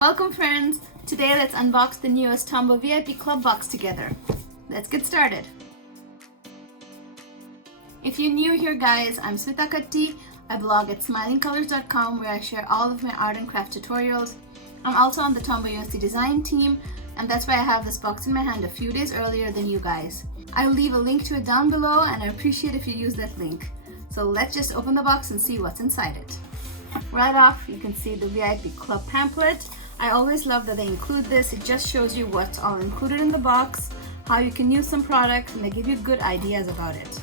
Welcome friends! Today let's unbox the newest Tombow VIP Club box together. Let's get started. If you're new here guys, I'm Smita Katti. I blog at smilingcolors.com where I share all of my art and craft tutorials. I'm also on the Tombow UNC design team, and that's why I have this box in my hand a few days earlier than you guys. I'll leave a link to it down below and I appreciate if you use that link. So let's just open the box and see what's inside it. Right off you can see the VIP Club pamphlet. I always love that they include this. It just shows you what's all included in the box, how you can use some products, and they give you good ideas about it.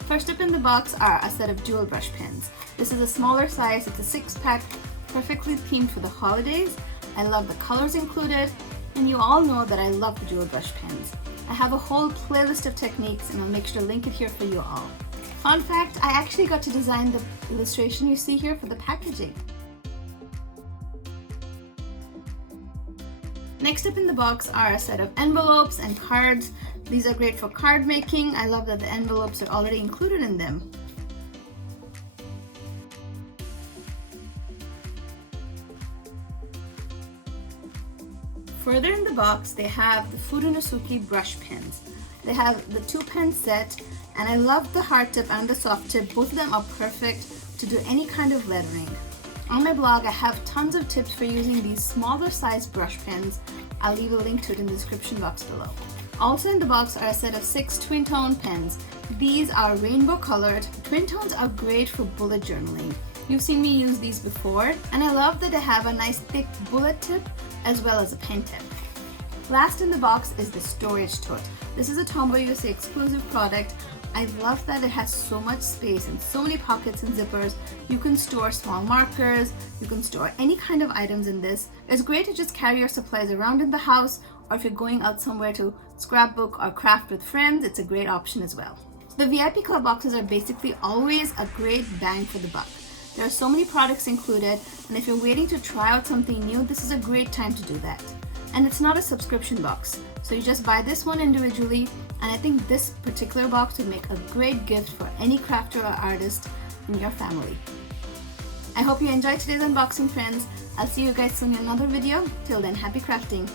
First up in the box are a set of dual brush pens. This is a smaller size, it's a 6-pack, perfectly themed for the holidays. I love the colors included, and you all know that I love the dual brush pens. I have a whole playlist of techniques and I'll make sure to link it here for you all. Fun fact, I actually got to design the illustration you see here for the packaging. Next up in the box are a set of envelopes and cards. These are great for card making. I love that the envelopes are already included in them. Further in the box, they have the Fudenosuke Brush Pens. They have the 2-pen set, and I love the hard tip and the soft tip. Both of them are perfect to do any kind of lettering. On my blog, I have tons of tips for using these smaller size brush pens. I'll leave a link to it in the description box below. Also in the box are a set of 6 TwinTone pens. These are rainbow colored. TwinTones are great for bullet journaling. You've seen me use these before, and I love that they have a nice thick bullet tip as well as a pen tip. Last in the box is the Storage Tote. This is a Tombow USA exclusive product. I love that it has so much space and so many pockets and zippers. You can store small markers, you can store any kind of items in this. It's great to just carry your supplies around in the house, or if you're going out somewhere to scrapbook or craft with friends, it's a great option as well. The VIP Club boxes are basically always a great bang for the buck. There are so many products included, and if you're waiting to try out something new, this is a great time to do that. And it's not a subscription box, so you just buy this one individually, and I think this particular box would make a great gift for any crafter or artist in your family. I hope you enjoyed today's unboxing friends. I'll see you guys soon in another video. Till then, happy crafting!